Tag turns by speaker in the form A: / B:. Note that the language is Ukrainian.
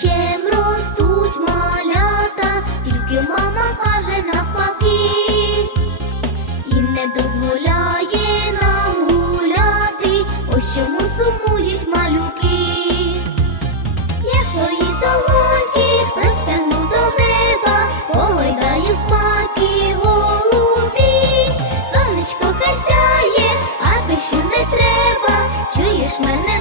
A: кущем ростуть малята, тільки мама каже навпаки і не дозволяє нам гуляти, ось чому сумують малюки. Я свої долоньки простягну до неба, погойдаю в марки голубі, сонечко хай сяє, що не треба, чуєш мене.